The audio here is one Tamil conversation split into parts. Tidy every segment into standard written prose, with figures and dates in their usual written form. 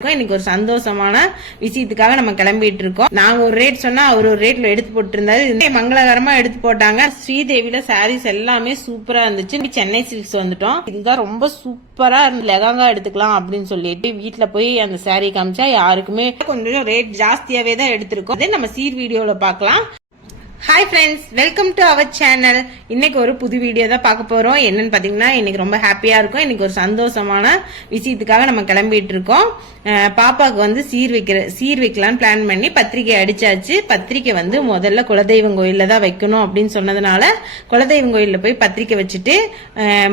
இன்னைக்கு ஒரு சந்தோஷமான விஷயத்துக்காக நம்ம கிளம்பிட்டு இருக்கோம். நாங்க ஒரு ரேட் சொன்னா அவர் ஒரு ரேட்ல எடுத்து போட்டு இருந்தாரு. மங்களகரமா எடுத்து போட்டாங்க. ஸ்ரீதேவில சாரீஸ் எல்லாமே சூப்பரா இருந்துச்சு. சென்னை சில்க்ஸ் வந்துட்டோம். இதுதான் ரொம்ப சூப்பரா லெகங்கா எடுத்துக்கலாம் அப்படின்னு சொல்லிட்டு வீட்டுல போய் அந்த சாரீ காமிச்சா யாருக்குமே கொஞ்சம் ரேட் ஜாஸ்தியாவே தான் எடுத்திருக்கோம். அதே நம்ம சீர் வீடியோல பாக்கலாம். Hi friends, welcome to our channel. இன்னைக்கு ஒரு புது வீடியோ தான் பார்க்க போறோம். என்னன்னு பாத்தீங்கன்னா இன்னைக்கு ரொம்ப ஹாப்பியா இருக்கும். இன்னைக்கு ஒரு சந்தோஷமான விஷயத்துக்காக நம்ம கிளம்பிட்டு இருக்கோம். பாப்பாவுக்கு வந்து சீர் வைக்கலான்னு பிளான் பண்ணி பத்திரிக்கை அடிச்சாச்சு. பத்திரிக்கை வந்து முதல்ல குலதெய்வம் கோயில்ல தான் வைக்கணும் அப்படின்னு சொன்னதுனால குலதெய்வம் கோயில்ல போய் பத்திரிக்கை வச்சுட்டு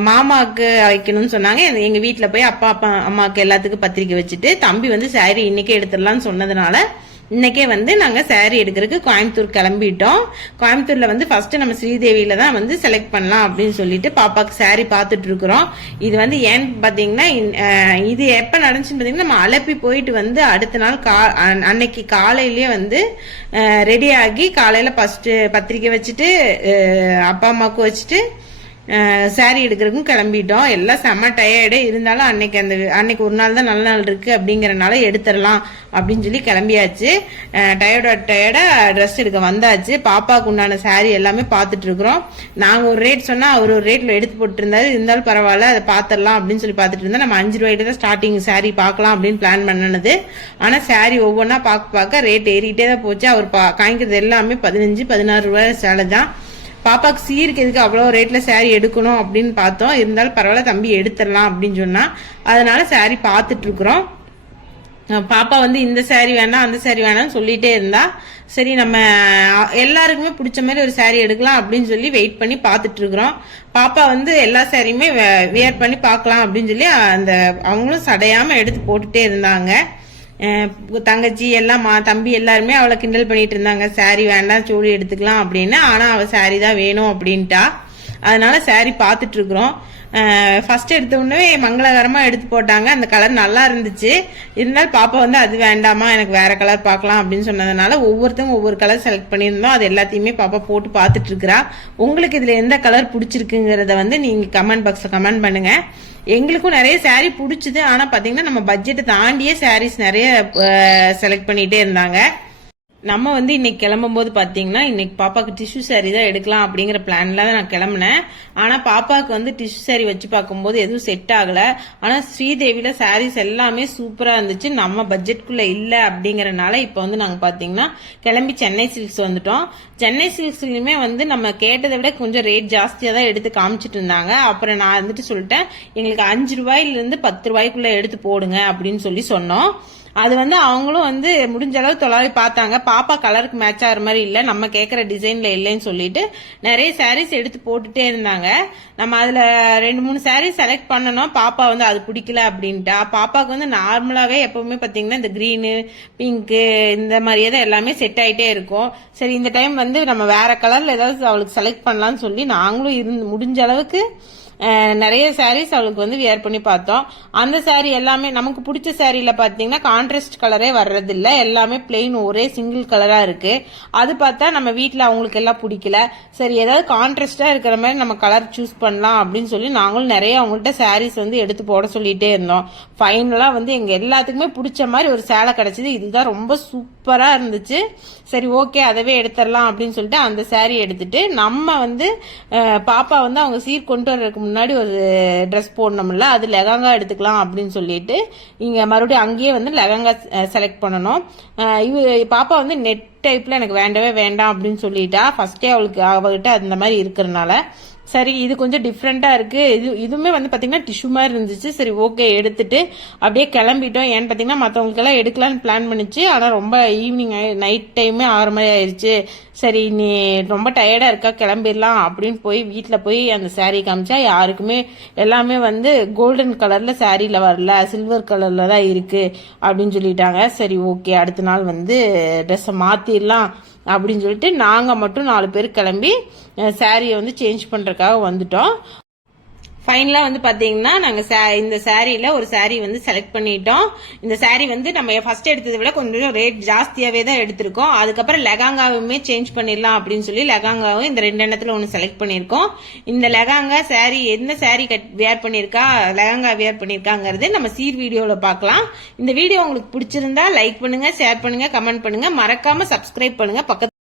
மாமாவுக்கு வைக்கணும்னு சொன்னாங்க. எங்க வீட்டுல போய் அப்பா அம்மாவுக்கு எல்லாத்துக்கும் பத்திரிக்கை வச்சுட்டு தம்பி வந்து சாரி இன்னைக்கே எடுத்துடலாம்னு சொன்னதுனால இன்னைக்கே வந்து நாங்க சாரி எடுக்கிறதுக்கு கோயம்புத்தூர் கிளம்பிட்டோம். கோயம்புத்தூர்ல வந்து ஃபர்ஸ்ட் நம்ம ஸ்ரீதேவியில தான் வந்து செலக்ட் பண்ணலாம் அப்படின்னு சொல்லிட்டு பாப்பாக்கு சாரி பார்த்துட்டு இருக்கிறோம். இது வந்து ஏன்னு பாத்தீங்கன்னா இது எப்ப நடந்துச்சுன்னு பாத்தீங்கன்னா நம்ம அலப்பி போயிட்டு வந்து அடுத்த நாள் அன்னைக்கு காலையிலேயே வந்து ரெடி ஆகி காலையில ஃபர்ஸ்ட் பத்திரிக்கை வச்சுட்டு அப்பா அம்மாவுக்கு வச்சுட்டு சாரி எடுக்கிறதுக்கும் கிளம்பிட்டோம். எல்லாம் செம்ம டயர்டே இருந்தாலும் அன்னைக்கு ஒரு நாள் தான் நல்ல நாள் இருக்கு அப்படிங்கறனால எடுத்துடலாம் அப்படின்னு சொல்லி கிளம்பியாச்சு. டயர்டா ட்ரெஸ் எடுக்க வந்தாச்சு. பாப்பாவுக்கு உண்டான சாரி எல்லாமே பார்த்துட்டு இருக்கிறோம். நாங்க ஒரு ரேட் சொன்னா அவர் ஒரு ரேட்ல எடுத்து போட்டு இருந்தாரு. இருந்தாலும் பரவாயில்ல, அதை பாத்திரலாம் அப்படின்னு சொல்லி பாத்துட்டு இருந்தா நம்ம 5 ரூபாய்க்கு தான் ஸ்டார்டிங் சாரி பார்க்கலாம் அப்படின்னு பிளான் பண்ணனது. ஆனா சாரி ஒவ்வொன்னா பார்க்க ரேட் ஏறிட்டே தான் போச்சு. அவர் காய்க்கிறது எல்லாமே 15-16 ரூபாய் சேலை தான். பாப்பாக்கு சீருக்கு எதுக்கு அவ்வளோ ரேட்ல சாரி எடுக்கணும் அப்படின்னு பார்த்தோம். இருந்தாலும் பரவாயில்ல, தம்பி எடுத்துடலாம் அப்படின்னு சொன்னா அதனால சாரி பார்த்துட்டு இருக்கிறோம். பாப்பா வந்து இந்த சாரி வேணாம் அந்த சாரி வேணாம்னு சொல்லிட்டே இருந்தா சரி நம்ம எல்லாருக்குமே பிடிச்ச மாதிரி ஒரு சாரி எடுக்கலாம் அப்படின்னு சொல்லி வெயிட் பண்ணி பார்த்துட்டு இருக்கிறோம். பாப்பா வந்து எல்லா சாரியுமே வியர் பண்ணி பார்க்கலாம் அப்படின்னு சொல்லி அவங்களும் சடையாம எடுத்து போட்டுட்டே இருந்தாங்க. தங்கச்சி எல்லாம் தம்பி எல்லாருமே அவளை கிண்டல் பண்ணிட்டு இருந்தாங்க, சாரி வேண்டாம் சோழி எடுத்துக்கலாம் அப்படின்னு. ஆனா அவ சாரி தான் வேணும் அப்படின்ட்டா. அதனால சாரி பார்த்துட்டு இருக்கிறோம். ஃபர்ஸ்ட் எடுத்த உடனே மங்களகரமா எடுத்து போட்டாங்க. அந்த கலர் நல்லா இருந்துச்சு. இருந்தாலும் பாப்பா வந்து அது வேண்டாமா, எனக்கு வேற கலர் பார்க்கலாம் அப்படின்னு சொன்னதுனால ஒவ்வொருத்தவங்க ஒவ்வொரு கலர் செலக்ட் பண்ணியிருந்தோம். அது எல்லாத்தையுமே பாப்பா போட்டு பார்த்துட்டு இருக்கிறா. உங்களுக்கு இதுல எந்த கலர் பிடிச்சிருக்குங்கிறத வந்து நீங்க கமெண்ட் பாக்ஸ்ல கமெண்ட் பண்ணுங்க. எங்களுக்கும் நிறைய சாரி பிடிச்சது. ஆனா பாத்தீங்கன்னா நம்ம பட்ஜெட்டை தாண்டியே சாரீஸ் நிறைய செலக்ட் பண்ணிட்டே இருந்தாங்க. நம்ம வந்து இன்னைக்கு கிளம்பும் போது பாத்தீங்கன்னா இன்னைக்கு பாப்பாக்கு டிஷ்யூ சாரி தான் எடுக்கலாம் அப்படிங்கிற பிளான்ல தான் நான் கிளம்புனேன். ஆனா பாப்பாக்கு வந்து டிஷ்யூ சாரி வச்சு பார்க்கும்போது எதுவும் செட் ஆகல. ஆனா ஸ்ரீதேவில சாரீஸ் எல்லாமே சூப்பரா இருந்துச்சு. நம்ம பட்ஜெட்குள்ள இல்ல அப்படிங்கறனால இப்ப வந்து நாங்க பாத்தீங்கன்னா கிளம்பி சென்னை சில்க்ஸ் வந்துட்டோம். சென்னை சில்க்ஸ்லயுமே வந்து நம்ம கேட்டதை விட கொஞ்சம் ரேட் ஜாஸ்தியா தான் எடுத்து காமிச்சிட்டு இருந்தாங்க. அப்புறம் நான் வந்துட்டு சொல்லிட்டேன், எங்களுக்கு 5 ரூபாயில இருந்து 10 ரூபாய்க்குள்ள எடுத்து போடுங்க அப்படின்னு சொல்லி சொன்னோம். அது வந்து அவங்களும் வந்து முடிஞ்ச அளவு தொலைவி பார்த்தாங்க. பாப்பா கலருக்கு மேட்ச் ஆகிற மாதிரி இல்லை, நம்ம கேட்குற டிசைன்ல இல்லைன்னு சொல்லிட்டு நிறைய சாரீஸ் எடுத்து போட்டுட்டே இருந்தாங்க. நம்ம அதுல 2-3 சாரீஸ் செலக்ட் பண்ணணும். பாப்பா வந்து அது பிடிக்கல அப்படின்ட்டா. பாப்பாவுக்கு வந்து நார்மலாவே எப்பவுமே பாத்தீங்கன்னா இந்த கிரீனு பிங்க்கு இந்த மாதிரியே தான் எல்லாமே செட் ஆயிட்டே இருக்கும். சரி இந்த டைம் வந்து நம்ம வேற கலர்ல ஏதாவது அவளுக்கு செலக்ட் பண்ணலாம்னு சொல்லி நாங்களும் முடிஞ்ச அளவுக்கு நிறைய சாரீஸ் அவளுக்கு வந்து வியர் பண்ணி பார்த்தோம். அந்த சாரி எல்லாமே நமக்கு பிடிச்ச சாரியில பாத்தீங்கன்னா கான்ட்ராஸ்ட் கலரே வர்றது இல்ல, எல்லாமே பிளெயின் ஒரே சிங்கிள் கலரா இருக்கு. அது பார்த்தா நம்ம வீட்டுல அவங்களுக்கு எல்லாம் பிடிக்கல. சரி ஏதாவது கான்ட்ராஸ்டா இருக்கிற மாதிரி நம்ம கலர் சூஸ் பண்ணலாம் அப்படின்னு சொல்லி நாங்களும் நிறைய அவங்கள்ட்ட சாரீஸ் வந்து எடுத்து போட சொல்லிட்டே இருந்தோம். ஃபைனலா வந்து எங்க எல்லாத்துக்குமே பிடிச்ச மாதிரி ஒரு சேலை கிடைச்சது. இதுதான் ரொம்ப சூப்பரா இருந்துச்சு. சரி ஓகே அதவே எடுத்துடலாம் அப்படின்னு சொல்லிட்டு அந்த சாரி எடுத்துட்டு நம்ம வந்து பாப்பா வந்து அவங்க சீர் கொண்டு வர்றதுக்கு முன்னாடி ஒரு ட்ரெஸ் போடணும்ல, அது லெகங்கா எடுத்துக்கலாம் அப்படின்னு சொல்லிட்டு இங்க மறுபடியும் அங்கேயே வந்து லெகங்கா செலக்ட் பண்ணணும். பாப்பா வந்து நெட் டைப்ல எனக்கு வேண்டவே வேண்டாம் அப்படின்னு சொல்லிட்டா. ஃபர்ஸ்டே அவகிட்ட அந்த மாதிரி இருக்கிறதுனால சரி இது கொஞ்சம் டிஃப்ரெண்டா இருக்கு. இதுவுமே வந்து பாத்தீங்கன்னா டிஷ்யூ மாதிரி இருந்துச்சு. சரி ஓகே எடுத்துட்டு அப்படியே கிளம்பிட்டோம். ஏன்னு பாத்தீங்கன்னா மத்தவங்களுக்கு எல்லாம் எடுக்கலாம்னு பிளான் பண்ணிச்சு. ஆனா ரொம்ப ஈவினிங் நைட் டைமே ஆகிற மாதிரி ஆயிடுச்சு. சரி நீ ரொம்ப டயர்டா இருக்கா கிளம்பிடலாம் அப்படின்னு போய் வீட்டுல போய் அந்த சாரீ காமிச்சா யாருக்குமே எல்லாமே வந்து கோல்டன் கலர்ல சாரீல வரல, சில்வர் கலர்ல தான் இருக்கு அப்படின்னு சொல்லிட்டாங்க. சரி ஓகே அடுத்த நாள் வந்து ட்ரெஸ்ஸை மாத்திரலாம் அப்படின்னு சொல்லிட்டு நாங்க மட்டும் 4 பேர் கிளம்பி சாரியை வந்து சேஞ்ச் பண்றதுக்காக வந்துட்டோம். ஃபைனலா வந்து பாத்தீங்கன்னா நாங்க இந்த சாரீல ஒரு சாரீ வந்து செலக்ட் பண்ணிட்டோம். இந்த சாரீ வந்து நம்ம ஃபர்ஸ்ட் எடுத்ததை விட கொஞ்சம் ரேட் ஜாஸ்தியாவே தான் எடுத்திருக்கோம். அதுக்கப்புறம் லெகாங்காவுமே சேஞ்ச் பண்ணிடலாம் அப்படின்னு சொல்லி லெகாங்காவும் இந்த 2 எண்ணத்துல ஒன்னு செலக்ட் பண்ணிருக்கோம். இந்த லெகாங்கா சாரீ என்ன சாரீ வேர் பண்ணிருக்கா, லெகாங்கா வேர் பண்ணிருக்காங்கிறது நம்ம சீர் வீடியோல பார்க்கலாம். இந்த வீடியோ உங்களுக்கு பிடிச்சிருந்தா லைக் பண்ணுங்க, ஷேர் பண்ணுங்க, கமெண்ட் பண்ணுங்க, மறக்காம சப்ஸ்கிரைப் பண்ணுங்க. பக்கத்துல